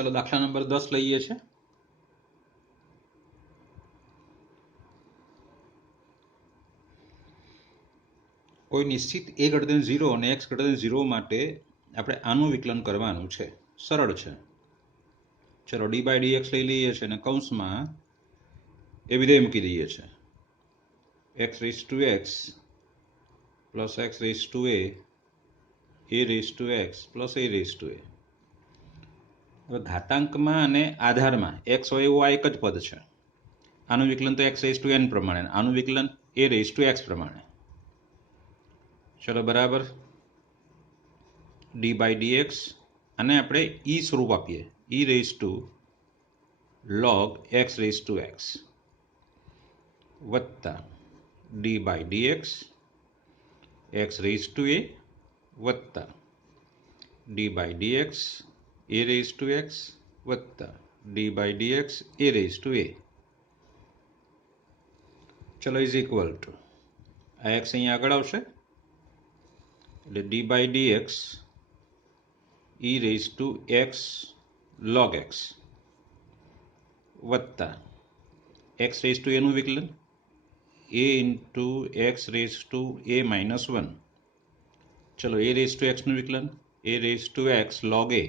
चलो दाखला नंबर 10 લઈએ છે। કોઈ નિશ્ચિત a > 0 અને x > 0 માટે આપણે આનું વિકલન કરવાનું છે। સરળ છે। ચલો d/dx લઈ લઈએ છે અને કૌંસમાં એ વિધેય મૂકી દઈએ છે x plus x raised to a raised to x plus a raised to a। હવે ઘાતાંકમાં અને આધારમાં x હોય એવું આ એક જ પદ છે। આનું વિકલન તો x raised to n પ્રમાણે, આનું વિકલન a raised to x પ્રમાણે। ચલો બરાબર d/dx અને આપણે e સ્વરૂપ આપીએ e raised to log x raised to x વત્તા d/dx x raised to a વત્તા d/dx a raised to x વત્તા d/dx a raised to a। ચલો ઇઝ ઇક્વલ ટુ આ x અહીંયા આગળ આવશે એટલે d/dx e raised to x log x વત્તા x raised to a નું વિકલન a into x raised to a minus 1। ચલો a raised to x નું વિકલન a raised to x log a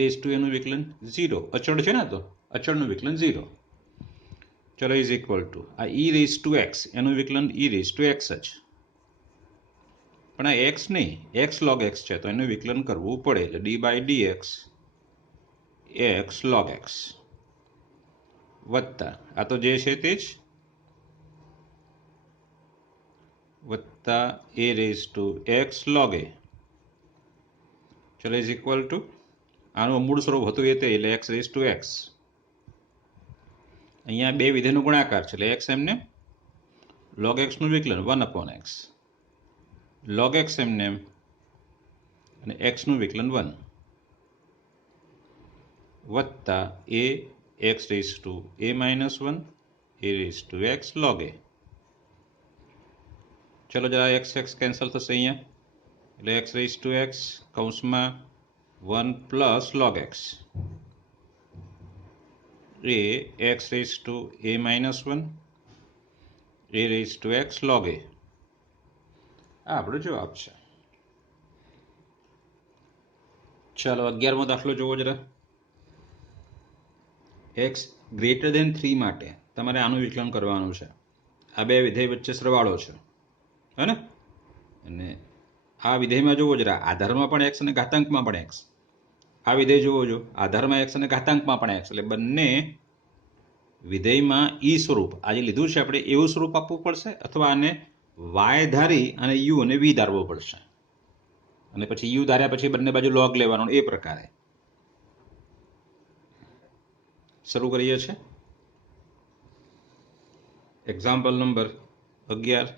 raised to a નું વિકલન 0, અચળ છે ને, તો અચળનું વિકલન 0। ચલો ઇઝ ઇક્વલ ટુ આ e raised to x એનું વિકલન e raised to x જ, પણ આ x નહીં, x log x છે તો એનું વિકલન કરવું પડે એટલે d/dx x log x વત્તા આ તો જે છે તે જ વત્તા a raised to x log a। ચલો ઇઝ ઇક્વલ ટુ આનું મૂળ સ્વરૂપ હતું એ તે એટલે x raised to x। અહીંયા બે વિધેયનો ગુણાકાર છે એટલે x એમને log x નું વિકલન 1/x log x એમને અને x નું વિકલન 1 વત્તા a x raised to a minus 1 a raised to x log a। ચલો જરા x કેન્સલ થશે અહીંયા એટલે x raised to x કૌંસમાં 1 plus log x a x raised to a minus 1 a raised to x log a। આ આપણો જવાબ છે। ચાલો 11મો દાખલો જોવો જરા। x greater than 3 માટે તમારે આનું વિકલન કરવાનું છે। આ બે વિધેય વચ્ચે સરવાળો છે હે ને, અને આ વિધેયમાં જોવો જરા આધારમાં પણ x અને ઘાતાંકમાં પણ x। આ વિધેય જોવો જો આધારમાં x અને ઘાતાંકમાં પણ x, એટલે બંને વિધેયમાં e સ્વરૂપ આજે લીધું છે આપણે એવું સ્વરૂપ આપવું પડશે અથવા આને y ધારી અને u અને v ધારવો પડશે અને પછી u ધાર્યા પછી બંને બાજુ log લેવાનો એ પ્રકારે। શરૂ કરીએ છીએ એક્ઝામ્પલ નંબર 11।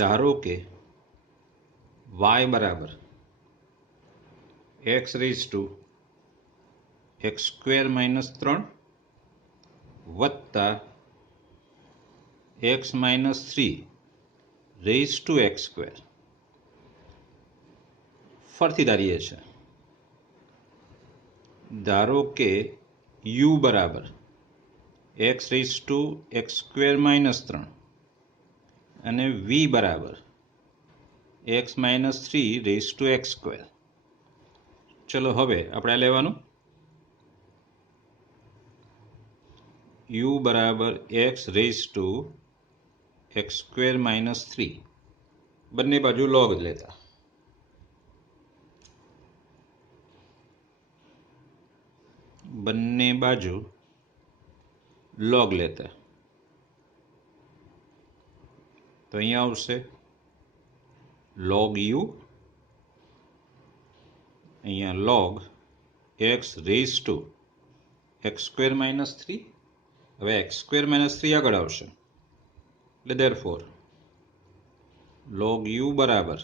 ધારો કે y બરાબર x raised to x square minus 3 વત્તા x minus 3 raised to x square। ફરીથી ધારીએ છીએ ધારો કે u બરાબર x raised to x square minus 3 અને v બરાબર x minus 3 raised to x square। ચલો હવે આપણે લેવાનું u બરાબર x raised to x square minus 3 બંને બાજુ log લેતા, બંને બાજુ log લેતા તો અહીંયા આવશે log u, અહીંયા log x raised to x square minus 3। હવે x square minus 3 આગળ આવશે એટલે therefore log u બરાબર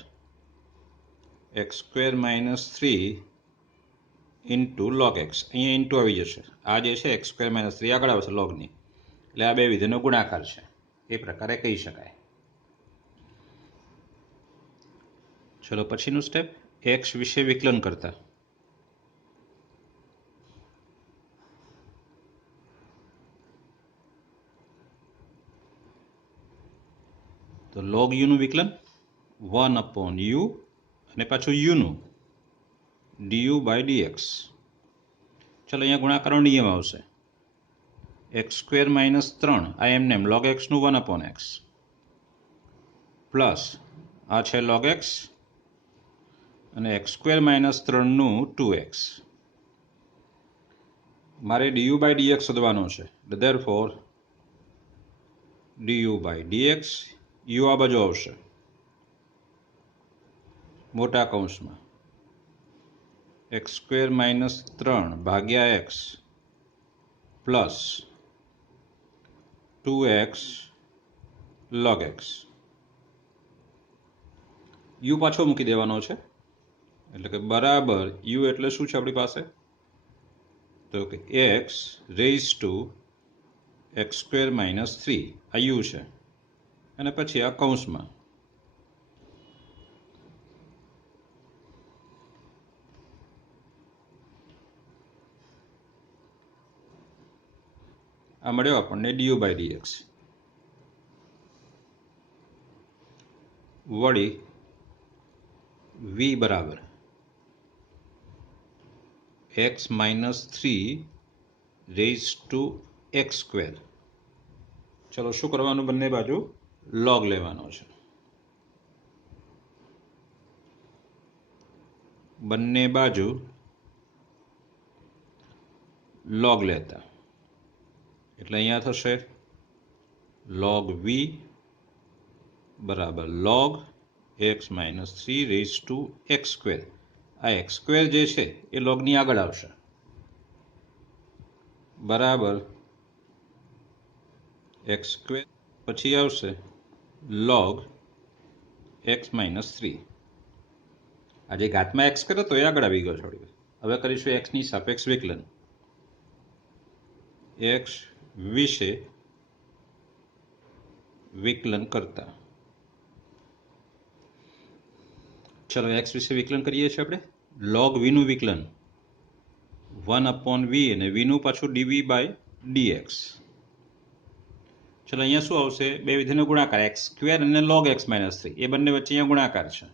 x square minus 3 into log x। અહીંયા ઇન્ટુ આવી જશે, આ જે છે x square minus 3 આગળ આવશે logની, એટલે આ બે વિધેયનો ગુણાકાર છે એ પ્રકારે કહી શકાય। ચલો પછીનું સ્ટેપ, એક્સ વિશે વિકલન કરતા. તો log u નું વિકલન 1/u અને પાછું u નું du by dx. ચલો અહીંયા ગુણાકારનો નિયમ આવશે. x² - 3 આ એમને એમ log x નું 1/x પ્લસ આ છે log x અને x² - 3 નું 2x. મારે du by dx શોધવાનો છે. therefore du by dx u આ બાજુ આવશે મોટા કૌંસમાં x² - 3 ભાગ્યા x plus 2x log x. u પાછો મૂકી દેવાનો છે એટલે કે બરાબર u એટલે શું છે આપણી પાસે, તો કે x રેઇઝ ટુ x² - 3 આ u છે અને પછી આ કૌંસમાં આ મળ્યો આપણને du by dx. વળી v બરાબર x - 3 રેઇઝ ટુ x². ચલો શું કરવાનું, બંને બાજુ log લેવાનો છે. બંને બાજુ log લેતા એટલે અહીંયા થશે log v બરાબર log x - 3 raise to x². આ x² જે છે એ logની આગળ આવશે બરાબર x² પછી આવશે log x - 3. આ જે ઘાતમાં x કર્યો તો એ આગળ આવી ગયો છોડી. હવે કરીશું x ની સાપેક્ષ વિકલન. x વિશે વિકલન કરતા. ચલો x વિશે વિકલન કરીએ છીએ આપણે. log v નું વિકલન 1/v અને v નું પાછું dv by dx. ચલો અહીંયા શું આવશે, બે વિધેયનો ગુણાકાર x² અને log x - 3 એ બંને વચ્ચે અહીંયા ગુણાકાર છે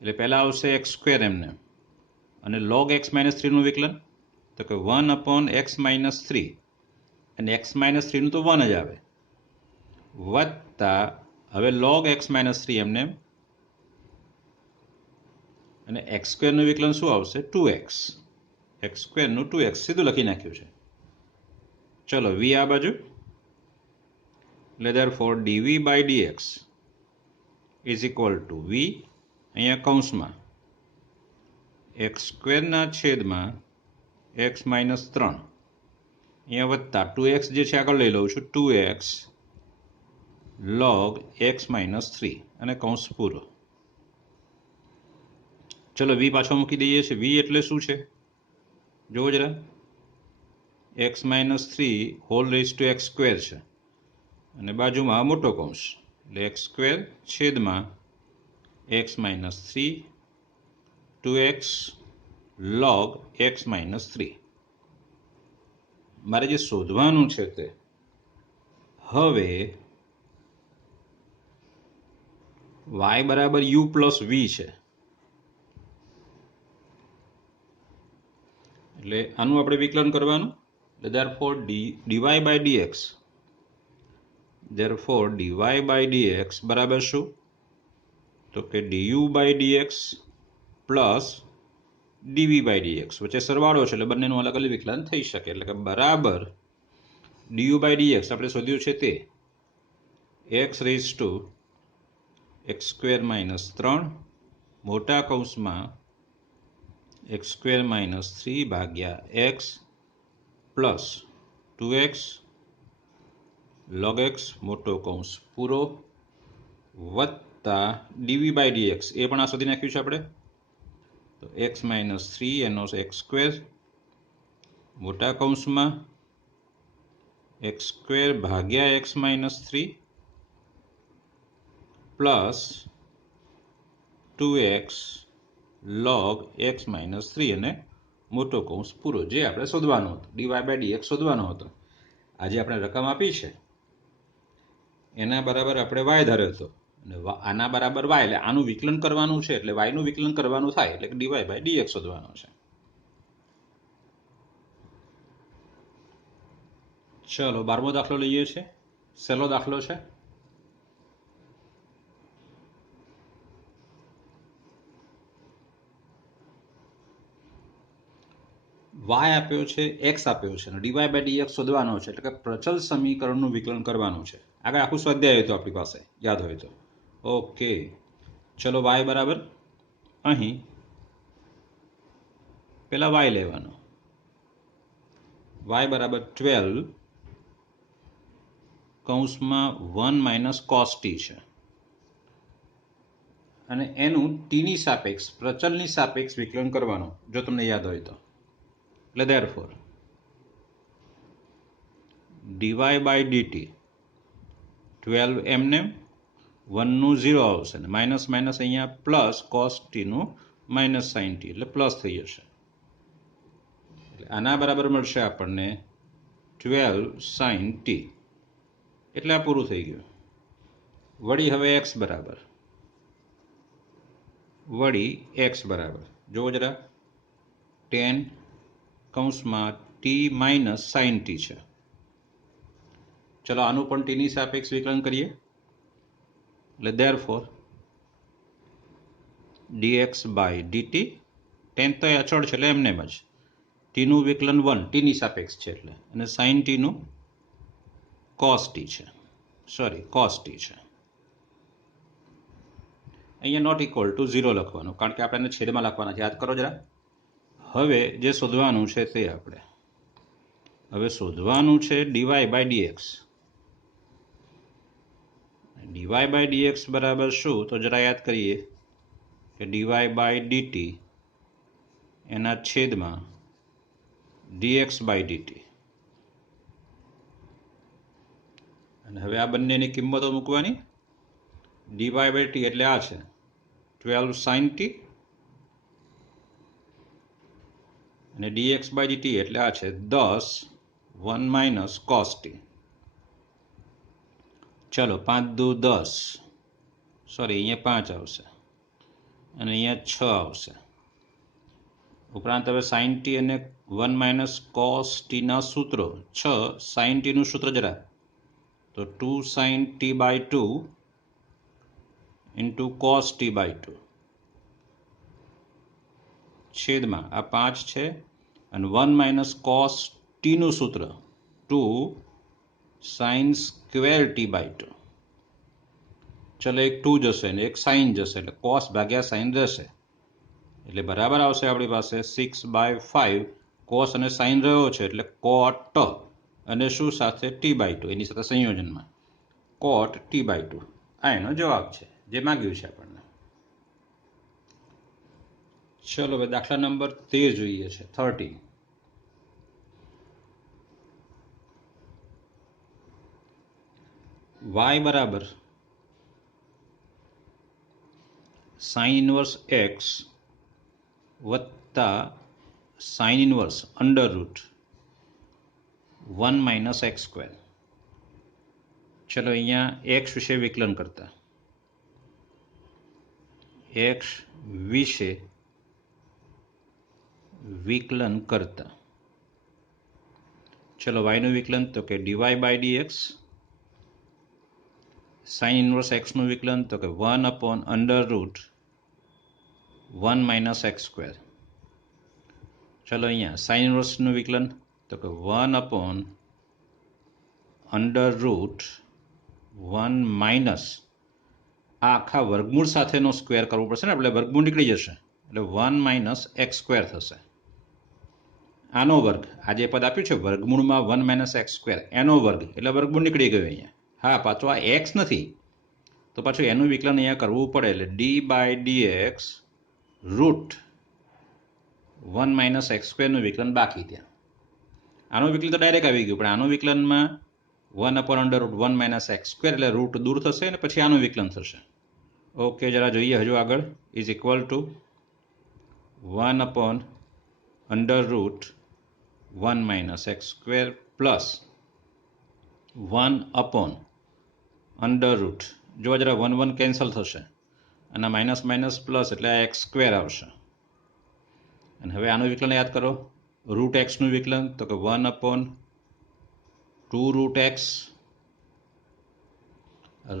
એટલે પહેલા આવશે x² એમને અને log x - 3 નું વિકલન તો કે 1/x - 3 અને x - 3 નું તો 1 જ આવે વત્તા હવે log x - 3 એમને અને x² નું વિકલન શું આવશે 2x. x² નું 2x સીધું લખી નાખ્યું છે. ચલો v આ બાજુ એટલે therefore dv by dx is equal to v અહીંયા કૌંસમાં x² ના છેદમાં x - 3 અહીંયા વત્તા 2x જે છે આગળ લઈ લઉં છું 2x log x - 3 અને કૌંસ પૂરો. ચલો v પાછો મૂકી દઈએ છીએ. v એટલે શું છે જોવો જરા, x - 3 hall raise to x² છે અને બાજુમાં મોટો કૌંસ એટલે x² છેદમાં x - 3 2x log x - 3. મારે જે શોધવાનું છે તે હવે y બરાબર u પ્લસ v છે એટલે આનું આપણે વિકલન કરવાનું. therefore dy by dx બરાબર શું, તો કે du by dx plus dv by dx વચ્ચે સરવાળો છે એટલે બંનેનું અલગ અલગ વિકલન થઈ શકે એટલે કે બરાબર du by dx આપણે શોધ્યું છે તે x રેઇઝ ટુ x² - 3 મોટા કૌંસમાં x² - 3 ભાગ્યા x plus 2x log x મોટો કૌંસ પૂરો વત્તા dv by dx એ પણ આ શોધી નાખ્યું છે આપણે તો x - 3 એનો x² મોટા કૌંસમાં x² ભાગ્યા x - 3 plus 2x log x minus 3 અને મોટો કૌંસ પૂરો, જે આપણે શોધવાનો હતો, dy by dx શોધવાનો હતો. આજે આપણે રકમ આપી છે એના બરાબર આપણે y ધાર્યો હતો અને આના બરાબર y, એટલે આનું વિકલન કરવાનું છે, એટલે y નું વિકલન કરવાનું થાય, એટલે dy by dx શોધવાનો છે. ચલો 12મો દાખલો લઈએ છીએ. સહેલો દાખલો છે. y આપ્યો છે, x આપ્યો છે અને dy by dx શોધવાનો છે, એટલે કે પ્રચલ સમીકરણનું વિકલન કરવાનું છે. આગળ આખું સ્વાધ્યાય હતું આપણી પાસે, યાદ હોય તો. ઓકે, ચલો y બરાબર અહીં પેલા y લેવાનો. y બરાબર 12 કૌંસમાં 1 માઇનસ cos t છે અને એનું t ની સાપેક્ષ, પ્રચલની સાપેક્ષ વિકલન કરવાનું, જો તમને યાદ હોય તો. એટલે therefore dy by dt 12 એમને 1 નું 0 આવશે ને માઇનસ માઇનસ અહીંયા પ્લસ cos t નું માઇનસ sin t, એટલે પ્લસ થઈ જશે. એટલે આના બરાબર મળશે આપણને 12 sin t. એટલે આ પૂરું થઈ ગયું. વળી હવે x બરાબર, વળી x બરાબર જુઓ જરા, 10 કૌંસમાં t માઇનસ sin t છે. ચલો આનું પણ t ની સાપેક્ષ વિકલન કરીએ. એટલે therefore dx by dt, 10 તો એ અચળ છે એટલે એમને જ, t નું વિકલન 1, t ની સાપેક્ષ છે એટલે, અને sin t નું cos t છે, સોરી cos t છે. અહીંયા નોટ ઇક્વલ ટુ 0 લખવાનું, કારણ કે આપણે છેદમાં લખવાના છે. યાદ કરો જરા. હવે જે શોધવાનું છે તે આપણે હવે શોધવાનું છે dy by dx. dy by dx બરાબર શું, તો જરા યાદ કરીએ કે dy by dt એના છેદમાં dx by dt. અને હવે આ બંનેની કિંમતો મૂકવાની. dy by t એટલે આ છે 12 sin t અને dx by dt એટલે આ છે 10 1 minus cos t. ચલો 5 દુ 10, સોરી અહીંયા 5 આવશે અને અહીંયા 6 આવશે. ઉપરાંત હવે sin t અને 1 minus cos t ના સૂત્રો, 6 sin t નું સૂત્ર જરા, તો 2 sin t by 2 into cos t by 2 છેદમાં આ 5 છે અને 1 minus cos t નું સૂત્ર 2 sin square t by 2. ચલો એક 2 જશે ને એક sin જશે, એટલે cos ભાગ્યા sin રહેશે, એટલે બરાબર આવશે આપણી પાસે 6 by 5. cos અને sin રહ્યો છે એટલે cot અને શું સાથે t by 2, એની સાથે સંયોજનમાં cot t by 2. આ એનો જવાબ છે જે માંગ્યું છે આપણને. ચલો હવે દાખલા નંબર 13 જોઈએ છે, 13. y બરાબર sin ઇનવર્સ x વત્તા sin inverse under root 1 minus x square. ચલો અહીંયા x વિશે વિકલન કરતા, x વિશે વિકલન કરતા ચલો y નું વિકલન તો કે dy by dx, sin inverse x નું વિકલન તો કે 1 upon under root 1 minus x square. ચલો અહીંયા sin ઇનવર્સ નું વિકલન તો કે 1 upon અંડર રૂટ 1 માઇનસ આ આખા વર્ગમૂળ સાથેનો સ્ક્વેર કરવો પડશે ને, એટલે વર્ગમૂળ નીકળી જશે, એટલે 1 માઇનસ એક્સ સ્ક્વેર થશે. આનો વર્ગ, આ જે પદ આપ્યું છે વર્ગમૂળમાં 1 માઇનસ એક્સ સ્ક્વેર, એનો વર્ગ એટલે વર્ગમૂળ નીકળી ગયો અહીંયા. હા, પાછું આ એક્સ નથી તો પાછું એનું વિકલન અહીંયા કરવું પડે, એટલે d by dx root 1 minus x સ્ક્વેરનું વિકલન બાકી ત્યાં. આનું વિકલન તો ડાયરેક્ટ આવી ગયું, પણ આનું વિકલનમાં 1 upon under root 1 minus x square, એટલે રૂટ દૂર થશે અને પછી આનું વિકલન થશે. ઓકે, જરા જોઈએ હજુ આગળ. Is equal to 1 under root 1 minus x square plus 1 under route, જો જરા 1 1 કેન્સલ થશે અને માઇનસ માઇનસ પ્લસ એટલે આ એક્સ સ્ક્વેર આવશે. અને હવે આનું વિકલન યાદ કરો, રૂટ એક્સનું વિકલન તો કે 1/2 રૂટ એક્સ.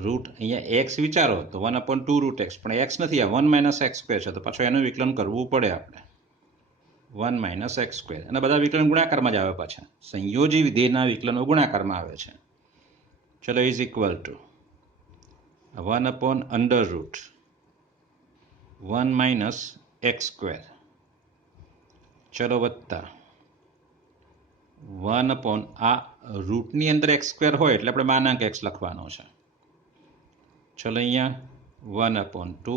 રૂટ અહીંયા એક્સ વિચારો તો 1/2 રૂટ એક્સ, પણ એક્સ નથી, આ 1 માઇનસ એક્સ સ્ક્વેર છે, તો પાછું એનું વિકલન કરવું પડે આપણે, 1 માઇનસ એક્સ સ્ક્વેર. અને બધા વિકલન ગુણાકારમાં જ આવે પાછા, સંયોજી વિધેયના વિકલનો ગુણાકારમાં આવે છે. ચલો, is equal to 1 under root 1 minus x square, ચલો વત્તા 1 આ રૂટની અંદર એક્સ સ્ક્વેર હોય એટલે આપણે માનાંક એક્સ લખવાનો છે. ચલો અહીંયા 1/2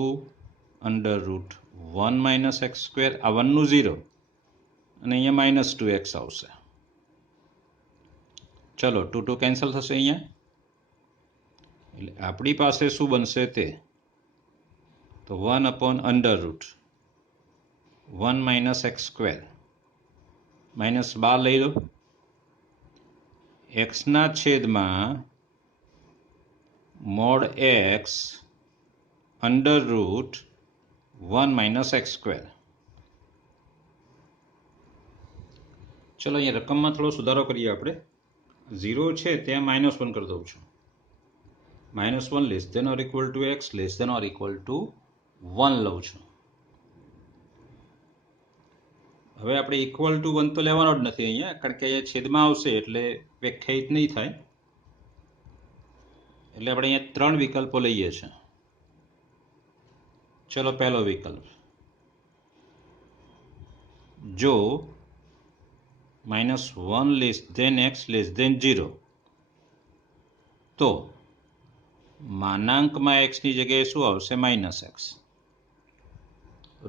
under root 1 minus x square, આ 1નું 0 અને અહીંયા -2x આવશે. ચલો 2 2 કેન્સલ થશે અહીંયા, એટલે આપણી પાસે શું બનશે તે તો 1 under root 1 minus x square, minus 12 લઈ લો, એક્સના છેદમાં mode x under root 1 minus x square. ચલો અહીંયા રકમમાં થોડો સુધારો કરીએ આપણે. 0 છે ત્યાં -1 કરી દઉં છું. -1 less than or equal to x less than or equal to 1 લઉં છું. હવે આપણે ઇક્વલ ટુ 1 તો લેવાનો જ નથી અહીંયા, કારણ કે અહીંયા છેદમાં આવશે એટલે વ્યાખ્યાયિત નહીં થાય, એટલે આપણે અહીંયા 3 વિકલ્પો લઈએ છીએ. ચલો પહેલો વિકલ્પ, જો -1 less than x less than 0 તો માનાંકમાં એક્સની જગ્યાએ શું આવશે? -x.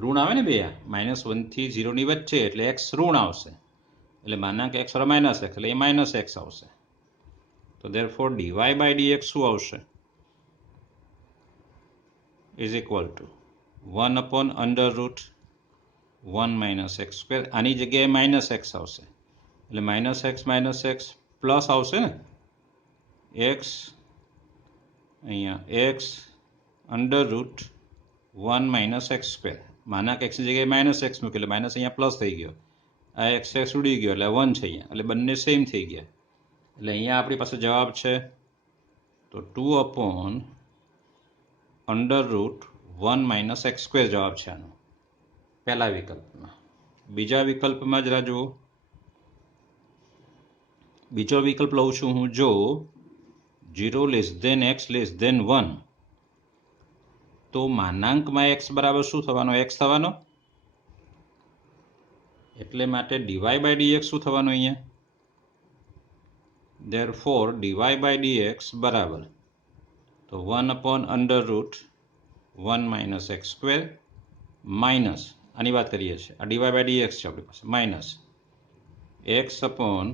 ઋણ આવે ને બે, -1 થી 0 ની વચ્ચે એટલે એક્સ ઋણ આવશે, એટલે માનાંક એક્સ માઇનસ એક્સ એટલે એ -x આવશે. તો therefore dy by dx શું આવશે? Is equal to 1 under root 1 minus x square, આની જગ્યાએ -x આવશે એટલે -x પ્લસ આવશે ને એક્સ, અહીંયા x under root 1 minus x square, માનાંક એક્સની જગ્યાએ -x મૂક્યું એટલે માઇનસ અહીંયા પ્લસ થઈ ગયો, આ x ઉડી ગયો એટલે 1 છે અહીંયા, એટલે બંને સેમ થઈ ગયા. એટલે અહીંયા આપણી પાસે જવાબ છે તો 2 under root 1 minus x square જવાબ છે આનો, પહેલા વિકલ્પમાં. બીજા વિકલ્પમાં જરા જુઓ, બીજો વિકલ્પ લઉં છું હું, જો 0 less than x less than 1 તો માનાંકમાં એક્સ બરાબર શું થવાનો? એક્સ થવાનો, એટલે માટે dy by dx શું થવાનું અહીંયા? therefore dy by dx બરાબર તો 1 under root 1 minus x square minus, આની વાત કરીએ છીએ, આ dy by dx છે આપણી પાસે, માઇનસ એક્સ અપોન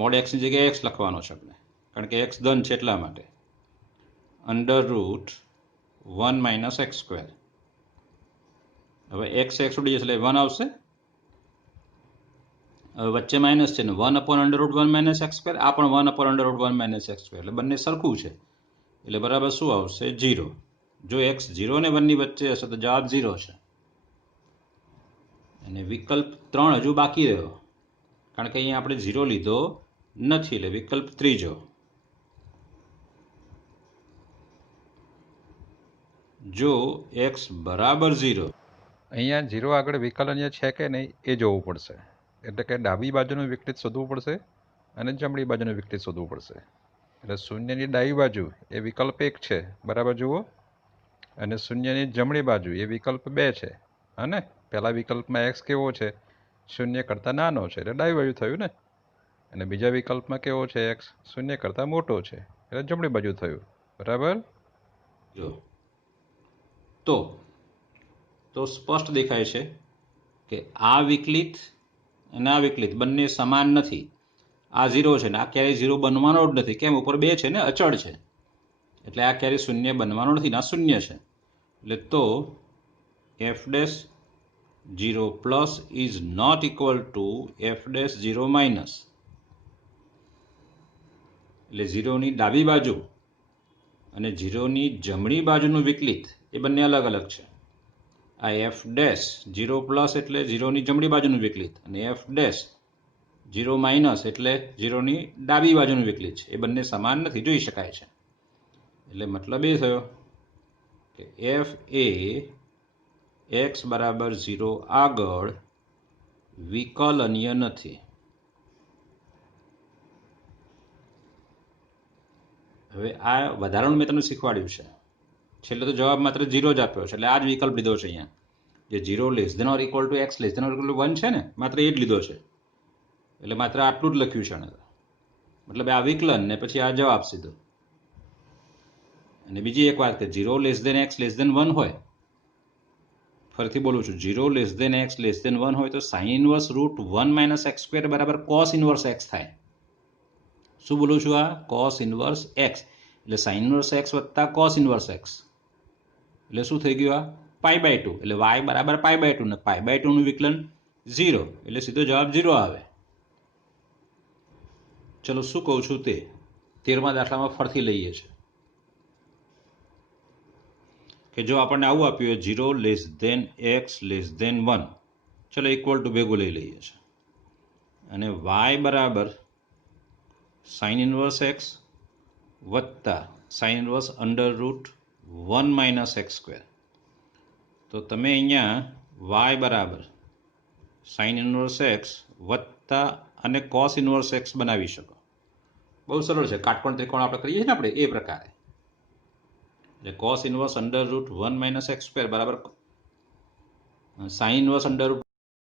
મોડ એક્સની જગ્યાએ એક્સ લખવાનો છે આપણે, કારણ કે એક્સ ધન છે એટલા માટે, under root 1 minus x square. હવે એક્સ ઉડી જશે એટલે 1 આવશે, હવે વચ્ચે માઇનસ છે ને 1 under root 1 minus x square, આ પણ 1 under root 1 minus x square, એટલે બંને સરખું છે, એટલે બરાબર શું આવશે? 0. જો એક્સ 0 ને 1 ની વચ્ચે હશે તો જવાબ 0 છે. અને વિકલ્પ 3 હજુ બાકી રહ્યો, કારણ કે અહીંયા આપણે 0 લીધો નથી, એટલે વિકલ્પ ત્રીજો, જો એક્સ બરાબર 0, અહીંયા 0 આગળ વિકલન છે કે નહીં એ જોવું પડશે, એટલે કે ડાબી બાજુનું વિકલિત શોધવું પડશે અને જમણી બાજુનું વિકલિત શોધવું પડશે. એટલે શૂન્યની ડાબી બાજુ એ વિકલ્પ 1 છે, બરાબર જુઓ, અને શૂન્યની જમણી બાજુ એ વિકલ્પ 2 છે. હા ને, પહેલા વિકલ્પમાં એક્સ કેવો છે? 0 કરતાં નાનો છે એટલે ડાબી બાજુ થયું ને, અને બીજા વિકલ્પમાં કેવો છે? એક્સ 0 કરતાં મોટો છે એટલે જમણી બાજુ થયું, બરાબર. જો તો સ્પષ્ટ દેખાય છે કે આ વિકલિત અને આ વિકલિત બંને સમાન નથી. આ 0 છે ને આ ક્યારેય 0 બનવાનો જ નથી. કેમ? ઉપર 2 છે ને, અચળ છે, એટલે આ ક્યારેય શૂન્ય બનવાનો નથી, ના શૂન્ય છે. એટલે તો F dash 0 plus is not equal to F dash 0 minus. એટલે 0ની ડાબી બાજુ અને 0ની જમણી બાજુનું વિકલિત એ બંને અલગ અલગ છે. આ એફ ડેશ 0 પ્લસ એટલે 0ની જમણી બાજુનું વિકલિત અને એફ ડેશ 0 માઇનસ એટલે 0ની ડાબી બાજુનું વિકલિત છે. એ બંને સમાન નથી, જોઈ શકાય છે. એટલે મતલબ એ થયો કે એફ એ એક્સ બરાબર 0 આગળ વિકલનીય નથી. હવે આ વધારાનું મેં તમને શીખવાડ્યું છે. છેલ્લે તો જવાબ માત્ર 0 જ આપ્યો છે, એટલે આ જ વિકલ્પ લીધો છે. અહીંયા જે 0 less than or equal to x less than or equal to 1 છે ને, માત્ર એ જ લીધો છે. એટલે માત્ર આટલું જ લખ્યું છે. મતલબ આ વિકલન ને પછી આ જવાબ સીધો. અને બીજી એક વાત કે 0 less than x less than 1 હોય, ફરીથી બોલું છું, 0 less than x less than 1 હોય તો sine inverse root 1 minus x square બરાબર કોસ ઇનવર્સ એક્સ થાય. શું બોલું છું? આ કોસ ઇનવર્સ એક્સ એટલે સાઇન ઇનવર્સ એક્સ વત્તા કોસ ઇનવર્સ એક્સ એટલે શું થઈ ગયું? આ પાઈ બાય 2 એટલે વાય બરાબર પાઈ બાય 2 ને પાઈ બાય 2 નું વિકલન 0 એટલે સીધો જવાબ 0 આવે. ચલો શું કહું છું તે 13મા દાખલામાં ફરીથી લઈએ છીએ કે જો આપણને આવું આપ્યું હોય 0 less than x less than 1, ચલો ઇક્વલ ટુ ભેગું લઈ લઈએ છીએ અને વાય બરાબર સાઇન ઇનવર્સ એક્સ વત્તા sign inverse under root 1 minus x square. તો તમે અહીંયા વાય બરાબર સાઇન ઇનવર્સ એક્સ વત્તા અને કોસ ઇનવર્સ એક્સ બનાવી શકો. બહુ સરળ છે, કાટકોણ ત્રિકોણ આપણે કરીએ છીએ ને આપણે એ પ્રકારે. એટલે cos inverse under root 1 minus x square બરાબર sine inverse under root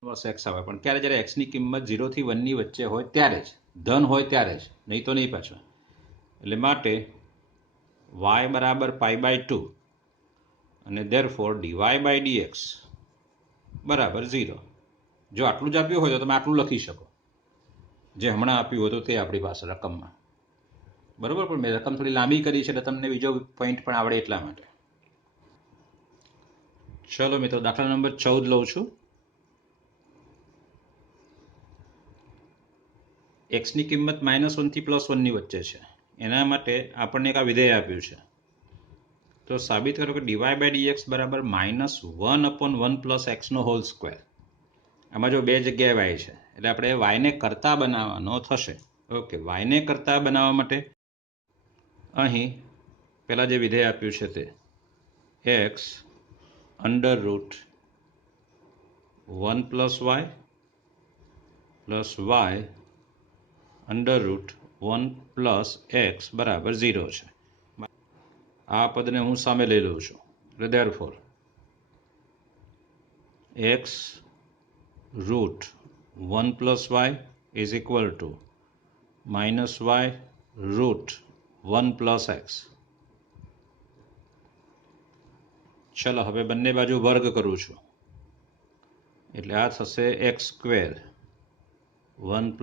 inverse x આવે, પણ ક્યારે? જ્યારે એક્સની કિંમત 0 થી 1 ની વચ્ચે હોય ત્યારે જ, ધન હોય ત્યારે જ, નહીં તો નહીં પાછું. એટલે માટે વાય બરાબર પાઈ બાય 2 અને ધેરફોર ડીવાય બાય ડીએક્સ બરાબર 0. જો આટલું જ આપ્યું હોય તો તમે આટલું લખી શકો, જે હમણાં આપ્યું હતું તે આપણી પાસે રકમમાં. બરોબર, પણ મેં રકમ થોડી લાંબી કરી છે એટલે તમને બીજો પોઈન્ટ પણ આવડે એટલા માટે. ચલો મિત્રો, દાખલા નંબર 14 લઉં છું. એક્સની કિંમત -1 થી +1 ની વચ્ચે છે. એના માટે આપણને એક આ વિધેય આપ્યું છે. તો સાબિત કરો કે ડીવાય બાય ડીએક્સ બરાબર -1/1 + એક્સનો હોલ સ્ક્વેર. આમાં જો બે જગ્યાએ વાય છે એટલે આપણે વાયને કરતા બનાવવાનો થશે. ઓકે, વાયને કરતા બનાવવા માટે અહીં પહેલાં જે વિધેય આપ્યું છે તે x under root 1 + y plus y under root 1 + x બરાબર 0 છે. આ પદને હું સામે લઈ લઉં છું. એટલે therefore x root 1 + y is equal to -y root 1 + x. ચલો હવે બંને બાજુ વર્ગ કરું છું એટલે આ થશે x square 1 +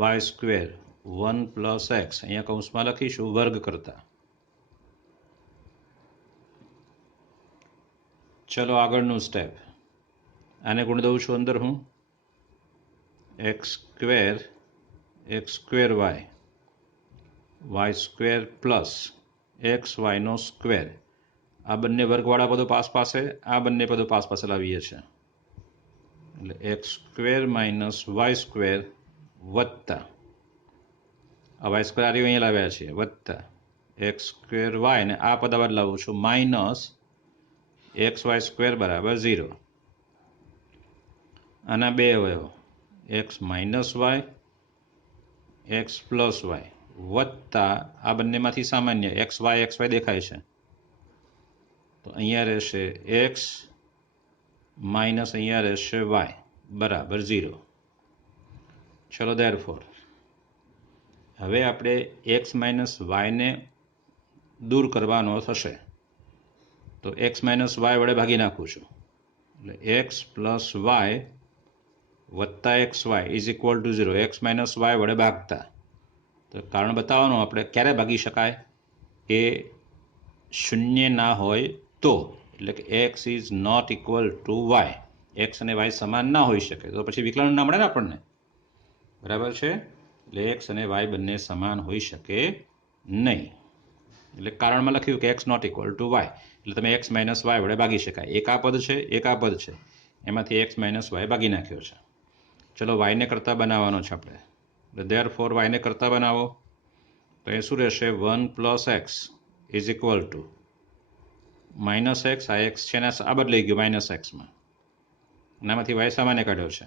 y square 1 + x, અહીંયા કૌંસમાં લખીશું વર્ગ કરતા. ચલો આગળનું સ્ટેપ, આને ગુણ દઉં છું અંદર હું x square y square plus x વાયનો સ્ક્વેર. આ બંને વર્ગવાળા પદો પાસ પાસે, આ બંને પદો પાસ પાસે લાવીએ છીએ એટલે x square minus y square વત્તા આ વાય સ્ક્વેર આ અહીંયા લાવ્યા છીએ વત્તા એક્સ સ્ક્વેર વાય, અને આ પદ આવા લાવું છું માઇનસ એક્સ વાય સ્ક્વેર બરાબર 0. આના બે અવયવો x minus y x plus y વત્તા આ બંનેમાંથી સામાન્ય એક્સ વાય દેખાય છે તો અહીંયા રહેશે એક્સ માઇનસ અહીંયા રહેશે વાય બરાબર 0. ચલો ધેરફોર હવે આપણે એક્સ માઇનસ વાયને દૂર કરવાનો થશે તો એક્સ માઇનસ વાય વડે ભાગી નાખું છું એટલે એક્સ પ્લસ વાય વત્તા x y is equal to 0. X minus y વડે ભાગતા તો કારણ બતાવવાનું આપણે ક્યારે ભાગી શકાય એ શૂન્ય ના હોય તો, એટલે કે x is not equal to y, x અને વાય સમાન ના હોઈ શકે તો પછી વિકલન ના મળે ને આપણને, બરાબર છે. એટલે એક્સ અને વાય બંને સમાન હોઈ શકે નહીં. એટલે કારણમાં લખ્યું કે x not equal to y, એટલે તમે એક્સ માઇનસ વાય વડે ભાગી શકાય. એક આ પદ છે, એક આ પદ છે, એમાંથી એક્સ માઇનસ વાય ભાગી નાખ્યો છે. ચલો વાયને કરતા બનાવવાનો છે આપણે, ધેરફોર વાયને કરતા બનાવો તો એ શું રહેશે, 1 plus x is equal to minus x, આ એક્સ છે ને આ બદલાઈ ગયો માઇનસ એક્સમાં, એનામાંથી વાય સામાન્ય કાઢ્યો છે.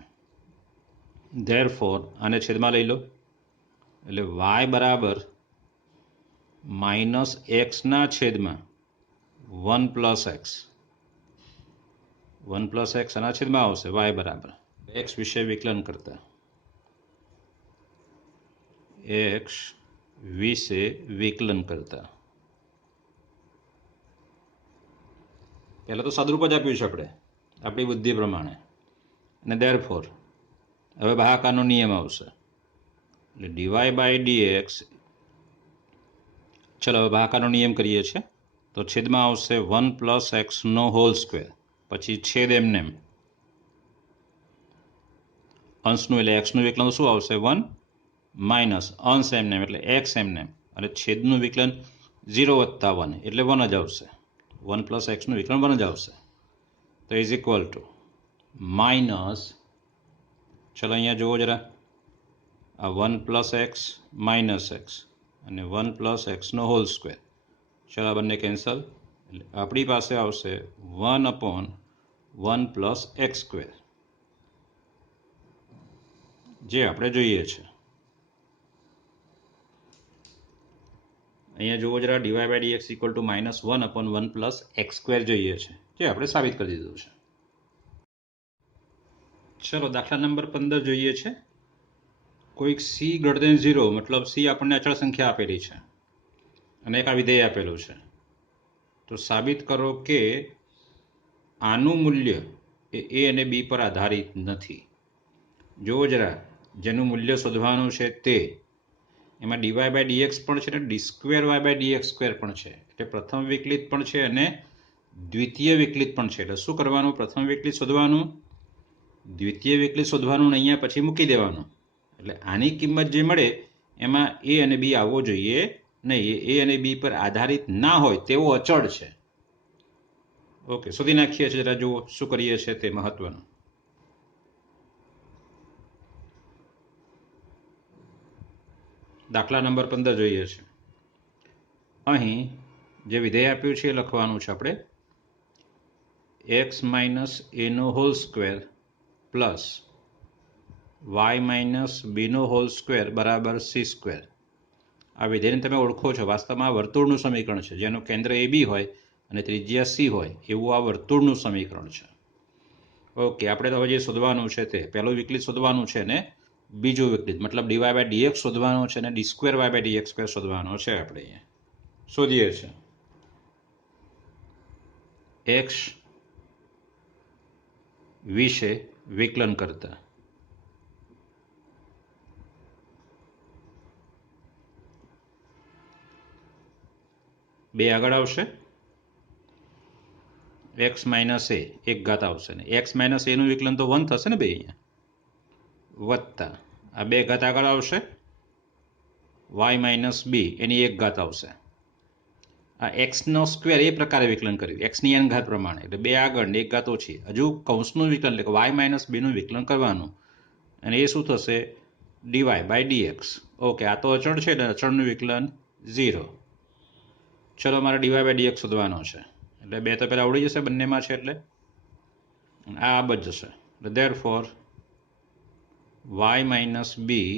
ધેરફોર આને છેદમાં લઈ લો, એટલે વાય બરાબર માઇનસ એક્સના છેદમાં 1 પ્લસ એક્સ, 1 પ્લસ એક્સ આના છેદમાં આવશે, વાય બરાબર એક્સ વિશે વિકલન કરતા, એક્સ વિશે વિકલન કરતા. પહેલા તો સાદુરૂપ જ આપ્યું છે આપણે આપણી બુદ્ધિ પ્રમાણે, અને ધેરફોર હવે ભાગાકારનો નિયમ આવશે, એટલે ડીવાય બાય ડીએક્સ. ચલો હવે ભાગાકારનો નિયમ કરીએ છીએ તો છેદમાં આવશે 1 પ્લસ એક્સનો હોલ સ્ક્વેર, પછી છેદ એમને એમ, અંશનું એટલે એક્સનું વિકલન શું આવશે 1 માઇનસ અંશ એમને એમ એટલે એક્સ એમને એમ, અને છેદનું વિકલન 0 વત્તા 1 એટલે 1 જ આવશે, 1 પ્લસ એક્સનું વિકલન 1 જ આવશે. તો ઇઝ ઇક્વલ ટુ માઇનસ, ચલો અહીંયા જુઓ જરા, આ 1 પ્લસ એક્સ માઇનસ એક્સ અને 1 પ્લસ એક્સનો હોલ સ્ક્વેર, ચલો આ બંને કેન્સલ, એટલે આપણી પાસે આવશે 1 અપોન 1 પ્લસ એક્સ સ્ક્વેર, જે આપણે જોઈએ છે. અહીંયા જુઓ જરા, d y by d x equal to minus 1 upon 1 plus x square જોઈએ છે, જે આપણે સાબિત કરી દીધું છે. ચલો દાખલા નંબર 15 જોઈએ છે. કોઈક સી ગ્રેટર દેન 0, મતલબ સી આપણને અચળ સંખ્યા આપેલી છે અને એક આ વિધેય આપેલું છે, તો સાબિત કરો કે આનું મૂલ્ય એ અને બી પર આધારિત નથી. જુઓ જરા, જેનું મૂલ્ય શોધવાનું છે તે, એમાં ડીવાય બાય ડીએક્સ પણ છે ને d square y by dx square પણ છે, એટલે પ્રથમ વિકલિત પણ છે અને દ્વિતીય વિકલિત પણ છે. એટલે શું કરવાનું, પ્રથમ વિકલિત શોધવાનું, દ્વિતીય વિકલિત શોધવાનું, અહીંયા પછી મૂકી દેવાનું. એટલે આની કિંમત જે મળે એમાં એ અને બી આવવો જોઈએ નહીં, એ અને બી પર આધારિત ના હોય તેવો અચળ છે. ઓકે, શોધી નાખીએ છીએ, જરા જુઓ શું કરીએ છીએ તે મહત્વનું. દાખલા નંબર 15 જોઈએ છે. અહીં જે વિધેય આપ્યું છે એ લખવાનું છે આપણે, એક્સ માઇનસ એનો whole square plus y minus બીનો હોલ સ્ક્વેર બરાબર સી સ્ક્વેર. આ વિધેયને તમે ઓળખો છો, વાસ્તવમાં આ વર્તુળનું સમીકરણ છે, જેનું કેન્દ્ર એ બી હોય અને ત્રિજ્યા સી હોય એવું આ વર્તુળનું સમીકરણ છે. ઓકે, આપણે તો હવે જે શોધવાનું છે તે પહેલું વિકલિત શોધવાનું છે ને બીજું વિકલિત, મતલબ ડીવાય બાય ડીએક્સ શોધવાનું છે અને d square y by dx square શોધવાનો છે. આપણે અહીંયા શોધીએ છીએ એક્સ વિશે વિકલન કરતા. બે આગળ આવશે, એક્સ માઇનસ એ એક ઘાત આવશે ને એક્સ માઇનસ એનું વિકલન તો 1 થશે ને બે, અહીંયા વત્તા આ બે ઘાત આગળ આવશે, વાય માઇનસ બી એની એક ઘાત આવશે. આ એક્સનો સ્ક્વેર એ પ્રકારે વિકલન કર્યું એક્સની એન ઘાત પ્રમાણે, એટલે બે આગળ ને એક ઘાત ઓછી, હજુ કૌંસનું વિકલન એટલે કે વાય માઇનસ બીનું વિકલન કરવાનું, અને એ શું થશે, ડીવાય બાય ડીએક્સ. ઓકે, આ તો અચળ છે ને અચળનું વિકલન 0. ચલો મારે ડીવાય બાય ડીએક્સ શોધવાનો છે, એટલે બે તો પહેલાં આવડી જશે બંનેમાં છે, એટલે આ બચ જશે. એટલે therefore y minus b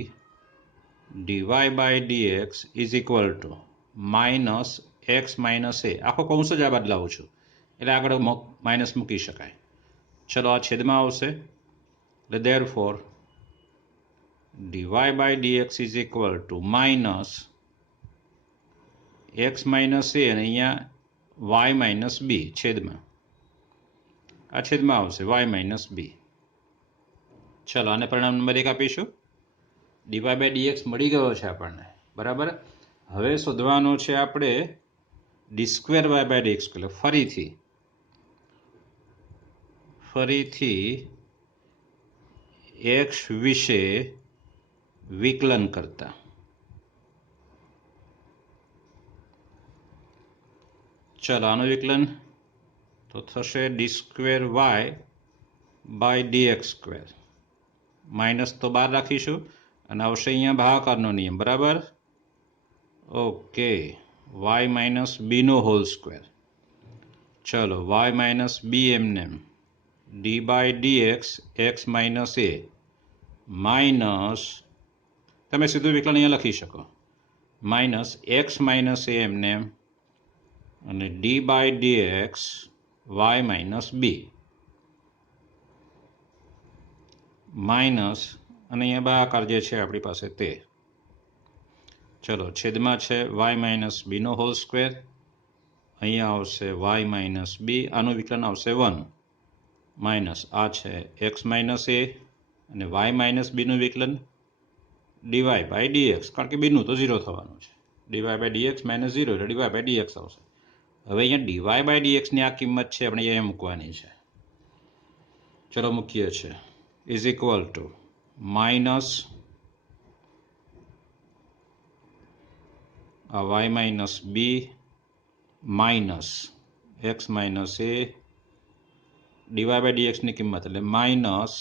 dy by dx is equal to minus x minus a, આખો કૌંસ જ આ બદલાવું છું એટલે આગળ માઇનસ મૂકી શકાય. ચલો આ છેદમાં આવશે, એટલે therefore dy by dx is equal to minus x minus a અને અહીંયા વાય માઇનસ બી છેદમાં, આ છેદમાં આવશે વાય માઇનસ બી. ચલો આને પરિણામ નંબર 1 આપીશું. ડીવાય બાય ડીએક્સ મળી ગયો છે આપણને, બરાબર. હવે શોધવાનો છે આપણે d square y by d x square. ફરીથી એક્સ વિશે વિકલન કરતા. ચાલો આનું વિકલન તો થશે d square y by d x square. Minus તો બહાર રાખીશું અને આવશે અહીંયા ભાગાકારનો નિયમ. બરાબર. ઓકે. વાય માઇનસ બીનો હોલ સ્ક્વેર. ચલો વાય માઇનસ બી એમને d by d x minus a minus, તમે સીધું વિકલન અહીંયા લખી શકો, માઇનસ એક્સ માઇનસ એ એમને અને d by d x y minus b minus, અને અહીંયા ભાગાકાર જે છે આપણી પાસે તે. ચલો છેદમાં છે વાય માઇનસ બીનો હોલ સ્ક્વેર, અહીંયા આવશે વાય માઇનસ બી, આનું વિકલન આવશે 1 માઇનસ આ છે એક્સ માઇનસ એ અને વાય માઇનસ બીનું વિકલન ડીવાય બાય ડીએક્સ, કારણ કે બીનું તો 0 થવાનું છે. ડીવાય બાય ડીએક્સ માઇનસ 0 એટલે ડીવાય બાય ડીએક્સ આવશે. હવે અહીંયા ડીવાય બાય ડીએક્સની આ કિંમત છે આપણે અહીંયા મૂકવાની છે. ચલો મૂકીએ છીએ. ઇઝ ઇક્વલ ટુ માઇનસ આ y minus b minus x minus a dy by ડીએક્સની કિંમત એટલે માઇનસ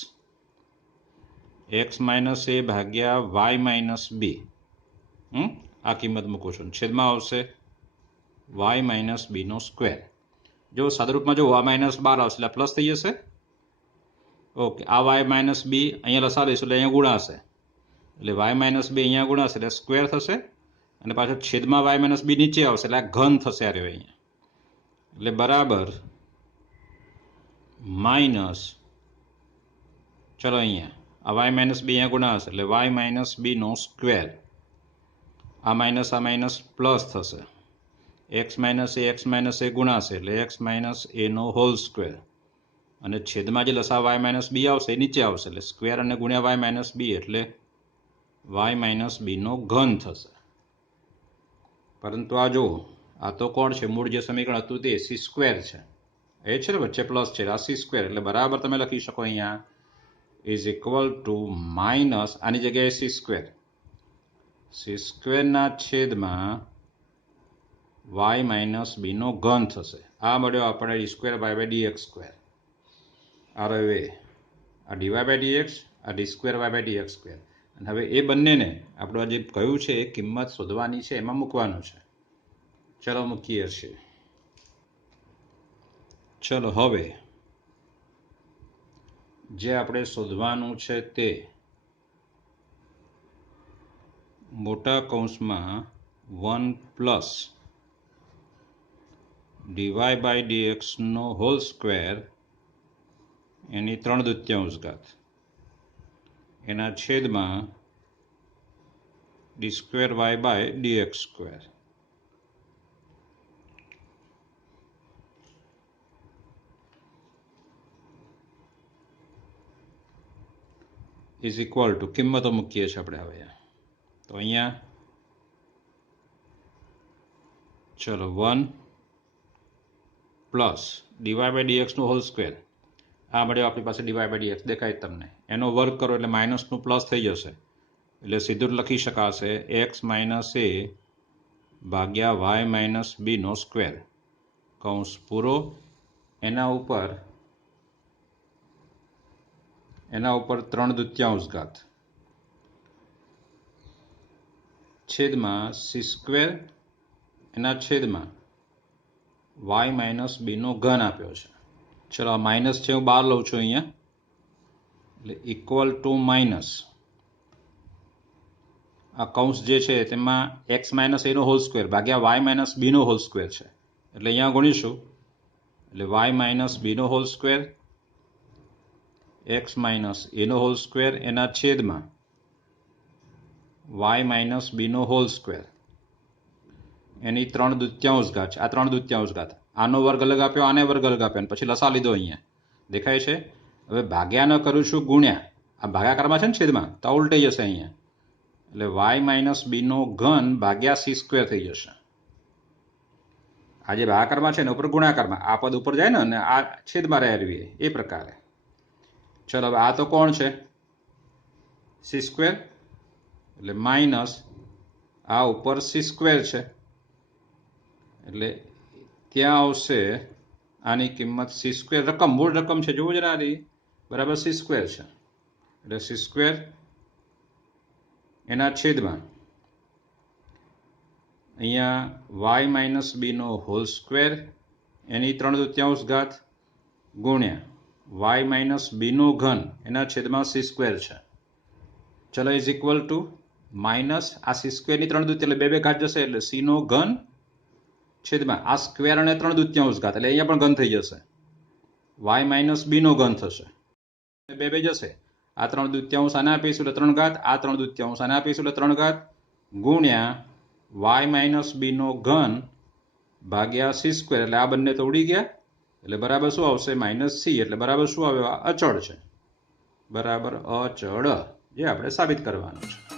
એક્સ માઇનસ એ ભાગ્યા વાય માઇનસ બી. આ કિંમત મૂકું છું. છેદમાં આવશે વાય માઇનસ બીનો સ્ક્વેર. જો સાદુરૂપમાં જો આ માઇનસ 12 આવશે એટલે પ્લસ થઈ જશે. ઓકે. આ વાય માઇનસ બી અહીંયા લસા દઈશું એટલે અહીંયા ગુણાશે, એટલે વાય માઇનસ બી અહીંયા ગુણાશે એટલે સ્ક્વેર થશે, અને પાછો છેદમાં વાય માઇનસ બી નીચે આવશે એટલે આ ઘન થશે આ રહ્યો અહીંયા, એટલે બરાબર માઇનસ, ચલો અહીંયા આ વાય માઇનસ બી અહીંયા ગુણાશે એટલે વાય માઇનસ બીનો સ્ક્વેર, આ માઇનસ પ્લસ થશે, એક્સ માઇનસ એ ગુણાશે એટલે એક્સ માઇનસ એનો હોલ સ્ક્વેર, અને છેદમાં જે લસા વાય માઇનસ બી આવશે એ નીચે આવશે એટલે સ્ક્વેર અને ગુણ્યા વાય માઇનસ બી એટલે વાય માઇનસ બીનો ઘન થશે. પરંતુ આ જુઓ, આ તો કોણ છે? મૂળ જે સમીકરણ હતું તે સી સ્ક્વેર છે, એ છે ને વચ્ચે પ્લસ છે, આ સી સ્ક્વેર, એટલે બરાબર તમે લખી શકો અહીંયા ઇઝ ઇક્વલ ટુ માઇનસ આની જગ્યાએ સી સ્ક્વેરના છેદમાં વાય માઇનસ બીનો ઘન થશે. આ મળ્યો આપણે d square y by d x square. આ રહ્યો એ, આ ડીવાય બાય ડીએક્સ, આ d square y by d x square. અને હવે એ બંનેને આપણે જે કહ્યું છે એ કિંમત શોધવાની છે, એમાં મૂકવાનું છે. ચલો મૂકીએ છીએ. ચલો હવે જે આપણે શોધવાનું છે તે મોટા કૌંસમાં 1 પ્લસ ડીવાય બાય ડીએક્સનો હોલ સ્ક્વેર એની 3/4 એના છેદમાં d square y by dx square. Is equal to કિંમતો મૂકીએ છીએ આપણે હવે. તો અહીંયા ચલો 1 પ્લસ ડીવાય બાય ડીએક્સનો હોલ સ્ક્વેર, આ મળ્યો આપણી પાસે ડીવાય બાય ડીએક્સ, દેખાય તમને, એનો વર્ગ કરો એટલે માઇનસનું પ્લસ થઈ જશે, એટલે સીધું લખી શકાશે એક્સ માઇનસ એ ભાગ્યા વાય માઇનસ બીનો સ્ક્વેર, કૌંસ પૂરો, એના ઉપર 3/4 છેદમાં સી સ્ક્વેર એના છેદમાં વાય માઇનસ બીનો ઘન આપ્યો છે. ચલો આ માઇનસ છે હું બહાર લઉં છું અહીંયા, એટલે ઇક્વલ ટુ માઇનસ આ કૌંસ જે છે તેમાં એક્સ માઇનસ એનો હોલ સ્ક્વેર ભાગ્યા વાય માઇનસ બીનો હોલ સ્ક્વેર છે, એટલે અહીંયા ગુણીશું એટલે વાય માઇનસ બીનો હોલ સ્ક્વેર એક્સ માઇનસ એનો હોલ સ્ક્વેર એના છેદમાં વાય માઇનસ બીનો હોલ સ્ક્વેર એની 3/4 છે. આ 3/4 આનો વર્ગ અલગ આપ્યો, આને વર્ગ અલગ આપ્યો, અને પછી લસા લીધો, અહીંયા દેખાય છે. હવે ભાગ્યા ન કરું છું ગુણ્યા, આ ભાગાકારમાં છે ને છેદમાં, તો ઉલટાઈ જશે અહીંયા, એટલે વાય માઇનસ બીનો ઘન ભાગ્યા સી સ્ક્વેર થઈ જશે. આ જે ભાગાકારમાં છે ને ઉપર ગુણાકારમાં આ પદ ઉપર જાય ને અને આ છેદમાં રહેવી એ પ્રકારે. ચલો હવે આ તો કોણ છે? સી સ્ક્વેર, એટલે માઇનસ આ ઉપર સી સ્ક્વેર છે એટલે ત્યાં આવશે આની કિંમત સી સ્ક્વેર, રકમ મૂળ રકમ છે જોવું જરા આની, બરાબર સી સ્ક્વેર છે એટલે સી સ્ક્વેર એના છેદમાં અહીંયા વાય માઇનસ બીનો હોલ સ્ક્વેર એની 3/4 ઘાત ગુણ્યા વાય માઇનસ બીનો ઘન એના છેદમાં સી સ્ક્વેર છે. ચલો ઇઝ ઇક્વલ ટુ માઇનસ આ સી સ્ક્વેરની 3/4 એટલે 2 ઘાત જશે એટલે સી નો ઘન છેદમાં આ સ્ક્વેર અને 3/4 ઘાત એટલે અહીંયા પણ ઘન થઈ જશે, વાય માઇનસ બીનો ઘન થશે 2 જશે. આ 3/4 આને આપીશું એટલે 3 ઘાત, આ 3/4 આને આપીશું એટલે 3 ઘાત ગુણ્યા વાય માઇનસ બીનો ઘન ભાગ્યા સી સ્ક્વેર એટલે આ બંને તો ઉડી ગયા એટલે બરાબર શું આવશે? માઇનસ સી એટલે બરાબર શું આવ્યો? અચળ છે, બરાબર અચળ, જે આપણે સાબિત કરવાનું છે.